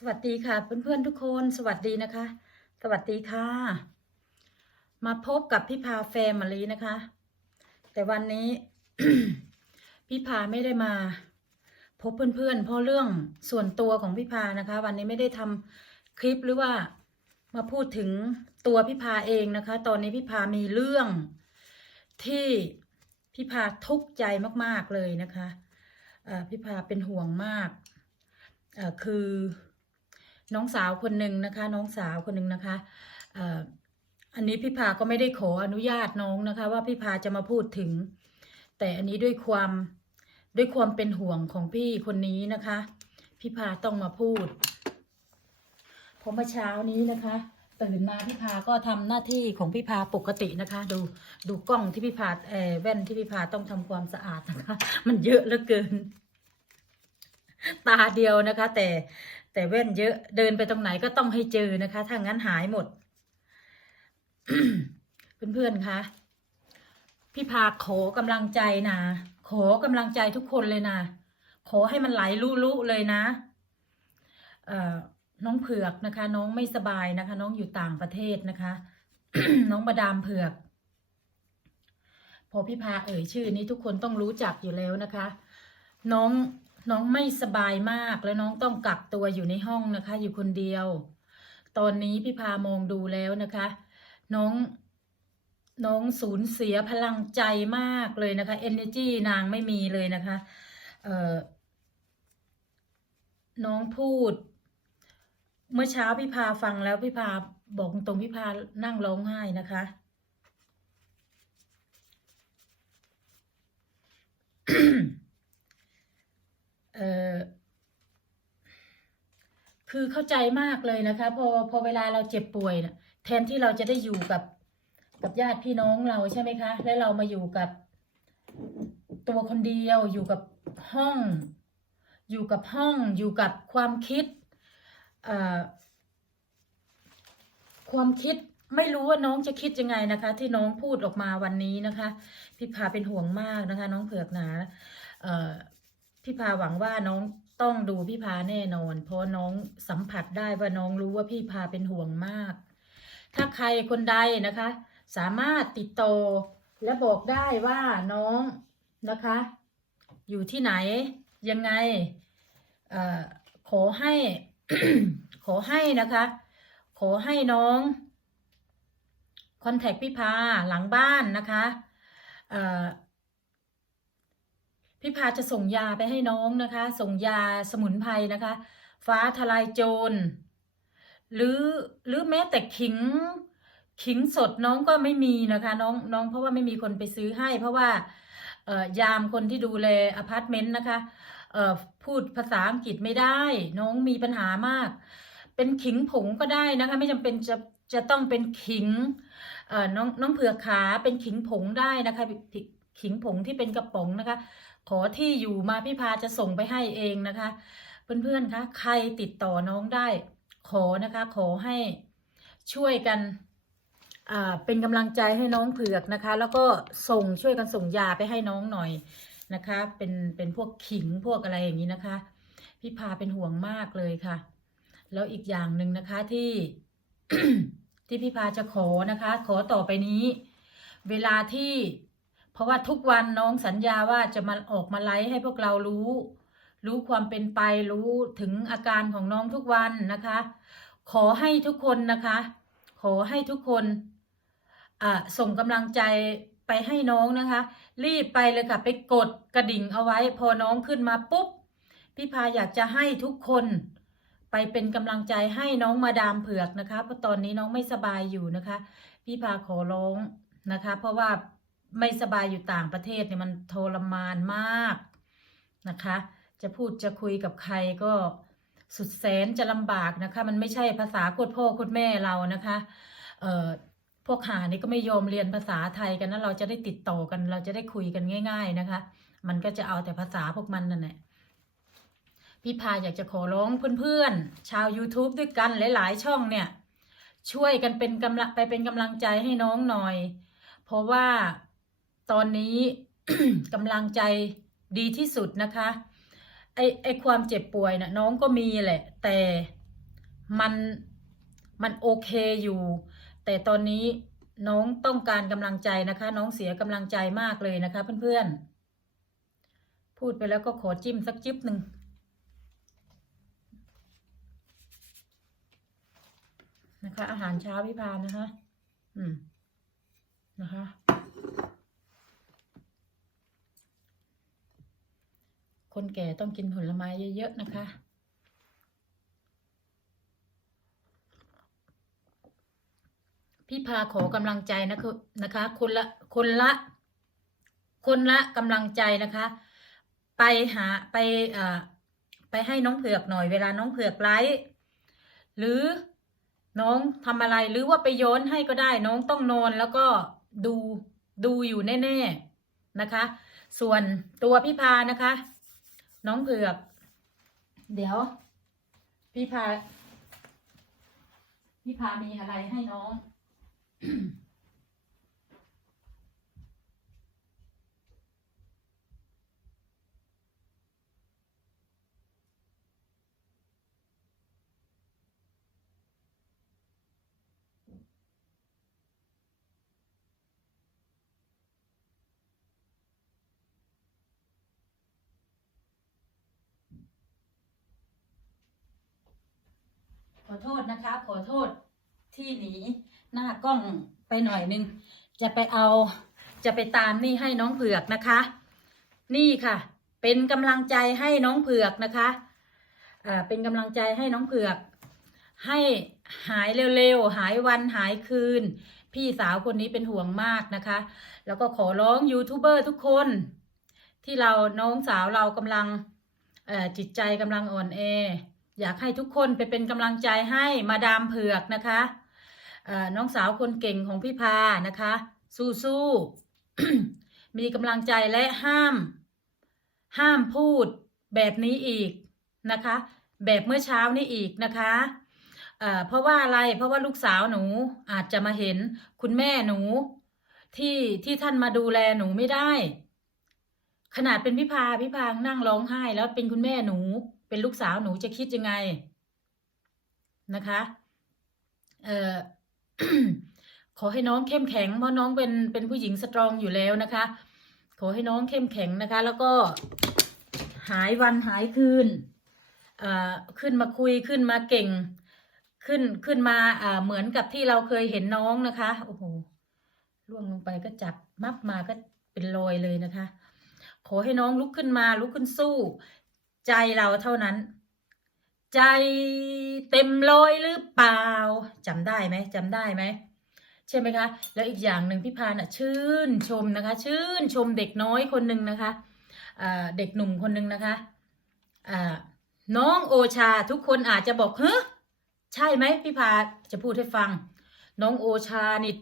สวัสดีค่ะเพื่อนๆทุกคนสวัสดีนะคะ สวัสดีค่ะ มาพบกับพี่พาแฟมิลีนะคะ แต่วันนี้ พี่พาไม่ได้มา พบเพื่อนๆเพราะเรื่องส่วนตัวของพี่พานะคะ วันนี้ไม่ได้ทำคลิปหรือว่ามาพูดถึงตัวพี่พาเองนะคะ ตอนนี้พี่พามีเรื่องที่พี่พาทุกข์ใจมากๆเลยนะคะพี่พาเป็นห่วงมากคือ น้องสาวคนหนึ่งนะคะ น้องสาวคนหนึ่งนะคะอันนี้พี่พาก็ไม่ได้ขออนุญาตน้องนะคะ ว่าพี่พาจะมาพูดถึง แต่อันนี้ด้วยความด้วยความเป็นห่วงของพี่คนนี้นะคะพี่พาต้องมาพูดเพราะเมื่อเช้านี้นะคะตื่นมาพี่พาก็ทำหน้าที่ของพี่พาปกตินะคะ ดูดูกล้องที่พี่พาเออแว่นที่พี่พาต้องทำความสะอาดนะคะ มันเยอะเหลือเกิน ตาเดียวนะคะ แต่ แต่แว่นเยอะเดินไปตรงไหนก็ต้องให้เจอนะคะ ถ้างั้นหายหมด เพื่อนๆคะพี่พาขอกำลังใจนะขอกำลังใจทุกคนเลยนะขอให้มันไหลลุๆเลยนะน้องเผือกนะคะ น้องไม่สบายนะคะ น้องอยู่ต่างประเทศนะคะ น้องมาดามเผือก พอพี่พาเอ่ยชื่อนี้ทุกคนต้องรู้จักอยู่แล้วนะคะ น้อง น้องไม่สบายมากแล้วน้องต้องกักตัวอยู่ในห้องนะคะ อยู่คนเดียว ตอนนี้พี่พามองดูแล้วนะคะ น้องน้องสูญเสียพลังใจมากเลยนะคะ energy นางไม่มีเลยนะคะ เอ่อ น้องพูด เมื่อเช้าพี่พาฟังแล้วพี่พาบอกตรงพี่พานั่งร้องไห้นะคะ คือเข้าใจมากเลยนะคะ พอพอเวลาเราเจ็บป่วยนะแทนที่เราจะได้อยู่กับกับญาติพี่น้องเราใช่ไหมคะ แล้วเรามาอยู่กับตัวคนเดียว อยู่กับห้อง อยู่กับห้อง อยู่กับความคิดความคิดไม่รู้ว่าน้องจะคิดยังไงนะคะ ที่น้องพูดออกมาวันนี้นะคะ พี่พาเป็นห่วงมากนะคะ น้องเผือกหนา พี่พาหวังว่าน้องต้องดูพี่พาแน่นอน เพราะน้องสัมผัสได้ว่าน้องรู้ว่าพี่พาเป็นห่วงมาก ถ้าใครคนใดนะคะ สามารถติดต่อและบอกได้ว่าน้องนะคะ อยู่ที่ไหนยังไงอขอให้ ขอให้นะคะ ขอให้น้องคอนแทคพี่พาหลังบ้านนะคะ พี่พาจะส่งยาไปให้น้องนะคะ ส่งยาสมุนไพรนะคะ ฟ้าทลายโจรหรือหรือแม้แต่ขิงขิงสดน้องก็ไม่มีนะคะน้องน้องเพราะว่าไม่มีคนไปซื้อให้ เพราะว่าเอ่อยามคนที่ดูแลอพาร์ตเมนต์นะคะเอ่อพูดภาษาอังกฤษไม่ได้ น้องมีปัญหามาก เป็นขิงผงก็ได้นะคะ ไม่จำเป็นจะจะต้องเป็นขิงเอ่อน้องน้องเผือกขาเป็นขิงผงได้นะคะขิงผงที่เป็นกระป๋องนะคะ ขอที่อยู่มาพี่พาจะส่งไปให้เองนะคะ เพื่อนๆคะใครติดต่อน้องได้ ขอนะคะ ขอให้ช่วยกันเป็นกำลังใจให้น้องเผือกนะคะ แล้วก็ส่งช่วยกันส่งยาไปให้น้องหน่อยนะคะ เป็นเป็นพวกขิงพวกอะไรอย่างนี้นะคะ พี่พาเป็นห่วงมากเลยค่ะ แล้วอีกอย่างหนึ่งนะคะที่ที่พี่พาจะขอนะคะ ขอต่อไปนี้ เวลาที่ เพราะว่าทุกวันน้องสัญญาว่าจะมาออกมาไลฟ์ให้พวกเรารู้ รู้ความเป็นไปรู้ถึงอาการของน้องทุกวันนะคะ ขอให้ทุกคนนะคะ ขอให้ทุกคนส่งกำลังใจไปให้น้องนะคะ รีบไปเลยค่ะ ไปกดกระดิ่งเอาไว้ พอน้องขึ้นมาปุ๊บ พี่พาอยากจะให้ทุกคนไปเป็นกำลังใจให้น้องมาดามเผือกนะคะ เพราะตอนนี้น้องไม่สบายอยู่นะคะ พี่พาขอร้องนะคะ เพราะว่า ไม่สบายอยู่ต่างประเทศเนี่ยมันทรมานมากนะคะ จะพูดจะคุยกับใครก็สุดแสนจะลำบากนะคะ มันไม่ใช่ภาษาโคตรพ่อโคตรแม่เรานะคะ เอ่อพวกหานี่ก็ไม่ยอมเรียนภาษาไทยกันนะเราจะได้ติดต่อกันเราจะได้คุยกันง่าย ๆนะคะ มันก็จะเอาแต่ภาษาพวกมันนั่นแหละพี่พาอยากจะขอร้องเพื่อนๆ ชาว YouTube ด้วยกันหลายๆ ช่องเนี่ย ช่วยกันเป็นกำลังไปเป็นกำลังใจให้น้องหน่อย เพราะว่า ตอนนี้กำลังใจดีที่สุดนะคะ ไอไอความเจ็บป่วยนะ่ะน้องก็มีแหละ แต่มันมันโอเคอยู่ แต่ตอนนี้น้องต้องการกำลังใจนะคะ น้องเสียกำลังใจมากเลยนะคะ เพื่อนๆ พูดไปแล้วก็ขอจิ้มสักจิ๊บหนึ่งนะคะ อาหารเช้าพี่พานนะคะ อืมนะคะ คนแก่ต้องกินผลไม้เยอะๆนะคะ พี่พาขอกำลังใจนะคะนะคะคนละคนละ คนละกำลังใจนะคะ ไปหาไปเอ่อไปให้น้องเผือกหน่อยเวลาน้องเผือกไลฟ์หรือน้องทำอะไรหรือว่าไปโย้อนให้ก็ได้ น้องต้องนอนแล้วก็ดูดูอยู่แน่ ๆ นะคะ ส่วนตัวพี่พานะคะ น้องเผือก เดี๋ยว พี่พา พี่พามีอะไรให้น้อง ขอโทษนะคะ ขอโทษที่หนีหน้ากล้องไปหน่อยนึง จะไปเอาจะไปตามนี่ให้น้องเผือกนะคะ นี่ค่ะ เป็นกำลังใจให้น้องเผือกนะคะอ่าเป็นกำลังใจให้น้องเผือก ให้หายเร็วๆ หายวันหายคืน พี่สาวคนนี้เป็นห่วงมากนะคะ แล้วก็ขอร้องยูทูบเบอร์ทุกคน ที่เราน้องสาวเรากำลังจิตใจกำลังอ่อนแอ อยากให้ทุกคนไปเป็นกำลังใจให้มาดามเผือกนะคะน้องสาวคนเก่งของพี่พานะคะ สู้ๆมีกำลังใจและห้าม ห้ามพูดแบบนี้อีกนะคะ แบบเมื่อเช้านี้อีกนะคะเอ่อเพราะว่าอะไรเพราะว่าลูกสาวหนูอาจจะมาเห็นคุณแม่หนูที่ที่ท่านมาดูแลหนูไม่ได้ ขนาดเป็นพี่พาพี่พานั่งร้องไห้แล้วเป็นคุณแม่หนู เป็นลูกสาวหนูจะคิดยังไงนะคะเอ่อขอให้น้องเข้มแข็งเพราะน้องเป็นเป็นผู้หญิงสตรองอยู่แล้วนะคะ ขอให้น้องเข้มแข็งนะคะ แล้วก็หายวันหายคืนเอ่อขึ้นมาคุยขึ้นมาเก่ง ขึ้นขึ้นมาอ่าเหมือนกับที่เราเคยเห็นน้องนะคะโอ้โหล่วงลงไปก็จับมับมาก็เป็นรอยเลยนะคะ ขอให้น้องลุกขึ้นมาลุกขึ้นสู้ ใจเราเท่านั้น ใจเต็มร้อยหรือเปล่าจำได้ไหมจำได้ไหมใช่ไหมคะ แล้วอีกอย่างหนึ่งพี่พาน่ะชื่นชมนะคะ ชื่นชมเด็กน้อยคนหนึ่งนะคะเด็กหนุ่มคนหนึ่งนะคะน้องโอชาทุกคนอาจจะบอกเฮ้ใช่ไหมพี่พาจะพูดให้ฟัง น้องโอชานี่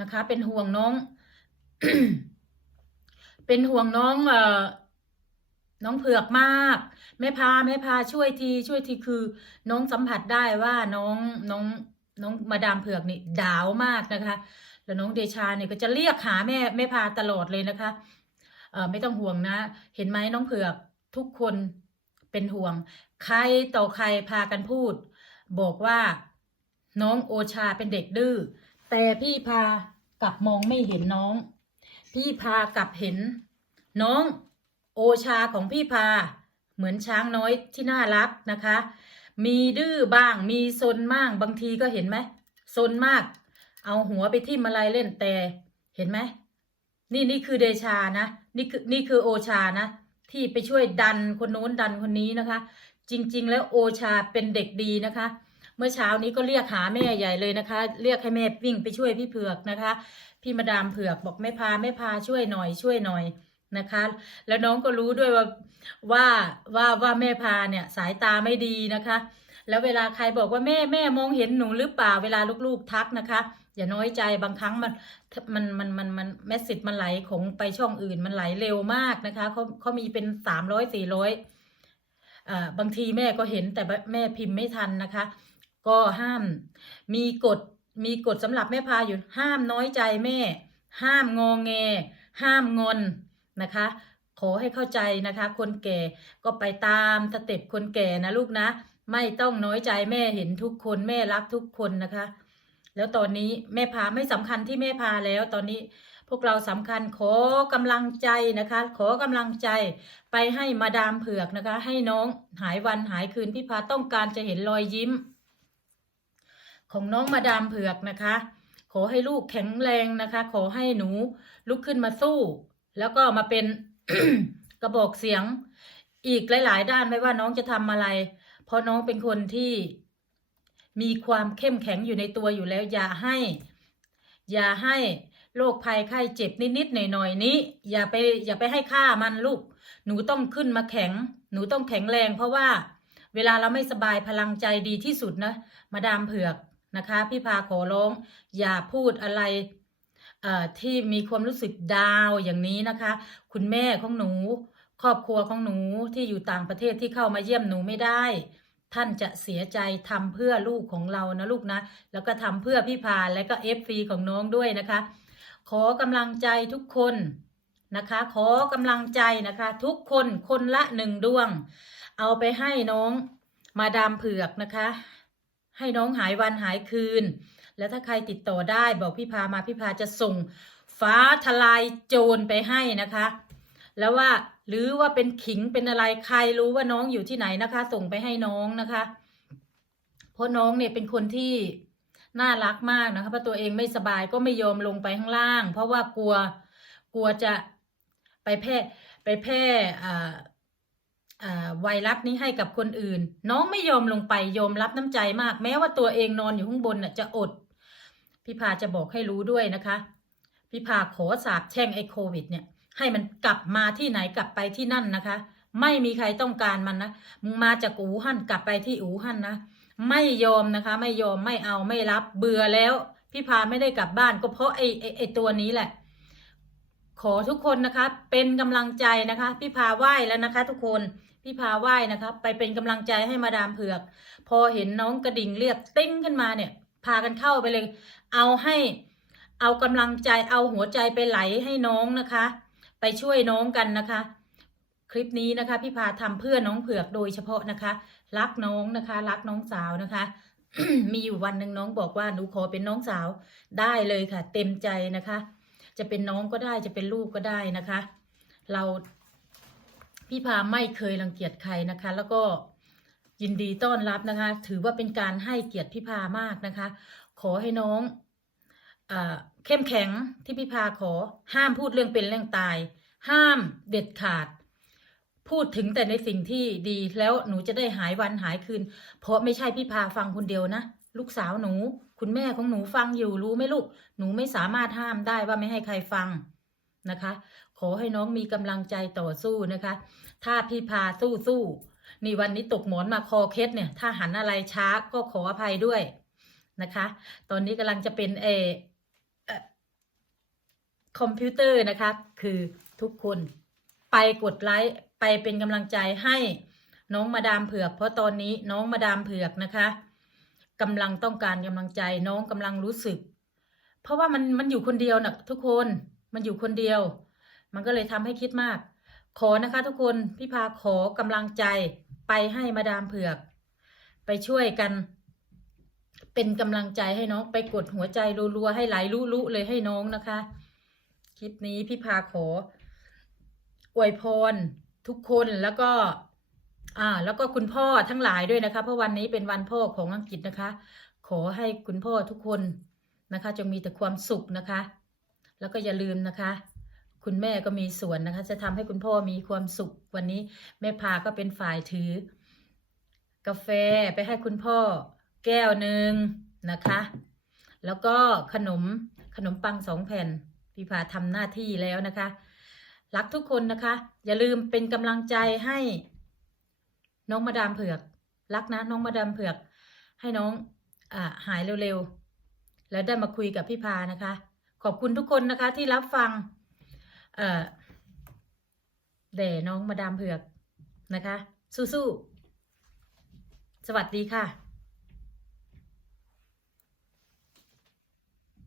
นะคะ เป็นห่วงน้อง เป็นห่วงน้องเอ่อ น้องเผือกมากแม่พาแม่พาช่วยทีช่วยทีคือ น้องสัมผัสได้ว่าน้องน้องน้องมาดามเผือกนี่ดาวมากนะคะ แล้วน้องเดชาเนี่ยก็จะเรียกหาแม่แม่พาตลอดเลยนะคะเอ่อไม่ต้องห่วงนะ เห็นไหมน้องเผือกทุกคนเป็นห่วง ใครต่อใครพากันพูด บอกว่าน้องโอชาเป็นเด็กดื้อแต่พี่พากลับมองไม่เห็นน้อง พี่พากลับเห็นน้อง โอชาของพี่พา เหมือนช้างน้อยที่น่ารักนะคะ มีดื้อบ้าง มีซนบ้างบางทีก็เห็นไหมซนมาก เอาหัวไปทิ่มอะไรเล่นแต่เห็นไหมนี่นี่คือเดชานะนี่คือนี่คือโอชานะ ที่ไปช่วยดันคนโน้นดันคนนี้นะคะ จริง ๆ แล้วโอชาเป็นเด็กดีนะคะ เมื่อเช้านี้ก็เรียกหาแม่ใหญ่เลยนะคะ เรียกให้แม่วิ่งไปช่วยพี่เผือกนะคะ พี่มาดามเผือกบอกไม่พาไม่พาช่วยหน่อยช่วยหน่อย นะคะ แล้วน้องก็รู้ด้วยว่าว่าว่าว่าแม่พาเนี่ยสายตาไม่ดีนะคะ แล้วเวลาใครบอกว่าแม่แม่มองเห็นหนูหรือเปล่าเวลาลูกๆทักนะคะ อย่าน้อยใจบางครั้งมันมันมันมันมันแมสเซจมันไหลของไปช่องอื่นมันไหลเร็วมากนะคะเขาเขามีเป็นสามร้อยสี่ร้อยอ่าบางทีแม่ก็เห็นแต่แม่พิมพ์ไม่ทันนะคะ ก็ห้ามมีกฎมีกฎสำหรับแม่พาอยู่ห้ามน้อยใจแม่ ห้ามงอแง ห้ามงอน นะคะ ขอให้เข้าใจนะคะ คนแก่ก็ไปตามสเต็ปคนแก่นะลูกนะ ไม่ต้องน้อยใจแม่เห็นทุกคนแม่รักทุกคนนะคะ แล้วตอนนี้แม่พาไม่สำคัญที่แม่พาแล้วตอนนี้พวกเราสำคัญขอกำลังใจนะคะ ขอกำลังใจไปให้มาดามเผือกนะคะ ให้น้องหายวันหายคืนพี่พาต้องการจะเห็นรอยยิ้ม ของน้องมาดามเผือกนะคะ ขอให้ลูกแข็งแรงนะคะ ขอให้หนูลุกขึ้นมาสู้ แล้วก็มาเป็นกระบอกเสียงอีกหลาย ๆ ด้านไม่ว่าน้องจะทำอะไร เพราะน้องเป็นคนที่มีความเข้มแข็งอยู่ในตัวอยู่แล้ว อย่าให้ อย่าให้โรคภัยไข้เจ็บนิดๆหน่อยๆนี้ อย่าไปอย่าไปให้ค่ามันลูก หนูต้องขึ้นมาแข็ง หนูต้องแข็งแรง เพราะว่าเวลาเราไม่สบายพลังใจดีที่สุดนะ มาดามเผือกนะคะ พี่พาขอร้อง อย่าพูดอะไร ที่มีความรู้สึกดาวอย่างนี้นะคะ คุณแม่ของหนู ครอบครัวของหนูที่อยู่ต่างประเทศที่เข้ามาเยี่ยมหนูไม่ได้ ท่านจะเสียใจทำเพื่อลูกของเรานะลูกนะ แล้วก็ทำเพื่อพี่พาและก็เอฟซีของน้องด้วยนะคะ ขอกำลังใจทุกคนนะคะ ขอกำลังใจนะคะ ทุกคนคนละหนึ่งดวง เอาไปให้น้องมาดามเผือกนะคะ ให้น้องหายวันหายคืน แล้วถ้าใครติดต่อได้บอกพี่พามาพี่พาจะส่งฟ้าทลายโจรไปให้นะคะ แล้วว่าหรือว่าเป็นขิงเป็นอะไรใครรู้ว่าน้องอยู่ที่ไหนนะคะ ส่งไปให้น้องนะคะ เพราะน้องเนี่ยเป็นคนที่น่ารักมากนะคะเพราะตัวเองไม่สบายก็ไม่ยอมลงไปข้างล่าง เพราะว่ากลัวกลัวจะไปแพร่ไปแพร่อ่าอ่าไวรัสนี้ให้กับคนอื่น น้องไม่ยอมลงไปยอมรับน้ำใจมาก แม้ว่าตัวเองนอนอยู่ข้างบนน่ะจะอด พี่พาจะบอกให้รู้ด้วยนะคะ พี่พาขอสาบแช่งไอ้โควิด เนี่ย ให้มันกลับมาที่ไหนกลับไปที่นั่นนะคะ ไม่มีใครต้องการมันนะมึงมาจากอู่ฮั่นกลับไปที่อู่ฮั่นนะไม่ยอมนะคะ ไม่ยอมไม่เอาไม่รับเบื่อแล้ว พี่พาไม่ได้กลับบ้านก็เพราะไอ้ไอ้ไอ้ตัวนี้แหละ ขอทุกคนนะคะ เป็นกำลังใจนะคะ พี่พาไหว้แล้วนะคะ ทุกคนพี่พาไหว้นะคะ ไปเป็นกำลังใจให้มาดามเผือก พอเห็นน้องกระดิ่งเรียกติ้งขึ้นมาเนี่ย พากันเข้าไปเลย เอาให้เอากำลังใจเอาหัวใจไปไหลให้น้องนะคะ ไปช่วยน้องกันนะคะ คลิปนี้นะคะ พี่พาทำเพื่อน้องเผือกโดยเฉพาะนะคะ รักน้องนะคะ รักน้องสาวนะคะ มีอยู่วันหนึ่งน้องบอกว่าหนูขอเป็นน้องสาวได้เลยค่ะ เต็มใจนะคะ จะเป็นน้องก็ได้จะเป็นลูกก็ได้นะคะ เราพี่พาไม่เคยรังเกียจใครนะคะ แล้วก็ ยินดีต้อนรับนะคะ ถือว่าเป็นการให้เกียรติพี่พามากนะคะ ขอให้น้องเอ่อเข้มแข็งที่พี่พาขอ ห้ามพูดเรื่องเป็นเรื่องตาย ห้ามเด็ดขาด พูดถึงแต่ในสิ่งที่ดีแล้วหนูจะได้หายวันหายคืน เพราะไม่ใช่พี่พาฟังคนเดียวนะ ลูกสาวหนู คุณแม่ของหนูฟังอยู่รู้ไหมลูก หนูไม่สามารถห้ามได้ว่าไม่ให้ใครฟังนะคะ ขอให้น้องมีกำลังใจต่อสู้นะคะ ถ้าพี่พาสู้สู้ นี่วันนี้ตกหมอนมาคอเคสเนี่ย ถ้าหันอะไรช้าก็ขออภัยด้วยนะคะ ตอนนี้กำลังจะเป็นเออเอ่อคอมพิวเตอร์นะคะ คือทุกคนไปกดไลค์ไปเป็นกำลังใจให้น้องมาดามเผือก เพราะตอนนี้น้องมาดามเผือกนะคะกำลังต้องการกำลังใจน้องกำลังรู้สึก เพราะว่ามันมันอยู่คนเดียวนะทุกคนมันอยู่คนเดียว มันก็เลยทำให้คิดมาก ขอนะคะ ทุกคนพี่พาขอกำลังใจ ไปให้มาดามเผือก ไปช่วยกัน เป็นกำลังใจให้น้องไปกดหัวใจรัวๆให้ไหลลุๆเลยให้น้องนะคะ คลิปนี้พี่พาขออวยพรทุกคนแล้วก็ อ่า แล้วก็คุณพ่อทั้งหลายด้วยนะคะ เพราะวันนี้เป็นวันพ่อของอังกฤษนะคะ ขอให้คุณพ่อทุกคนนะคะจงมีแต่ความสุขนะคะ แล้วก็อย่าลืมนะคะ คุณแม่ก็มีส่วนนะคะ จะทำให้คุณพ่อมีความสุขวันนี้ แม่พาก็เป็นฝ่ายถือ กาแฟไปให้คุณพ่อแก้วหนึ่งนะคะ แล้วก็ขนมขนมปังสองแผ่นพี่พาทำหน้าที่แล้วนะคะรักทุกคนนะคะ อย่าลืมเป็นกำลังใจให้น้องมาดามเผือก รักนะน้องมาดามเผือก ให้น้องอหายเร็วๆ แล้วได้มาคุยกับพี่พานะคะ ขอบคุณทุกคนนะคะที่รับฟัง เด่น้องมาดามเผือกนะคะ สู้ๆสวัสดีค่ะ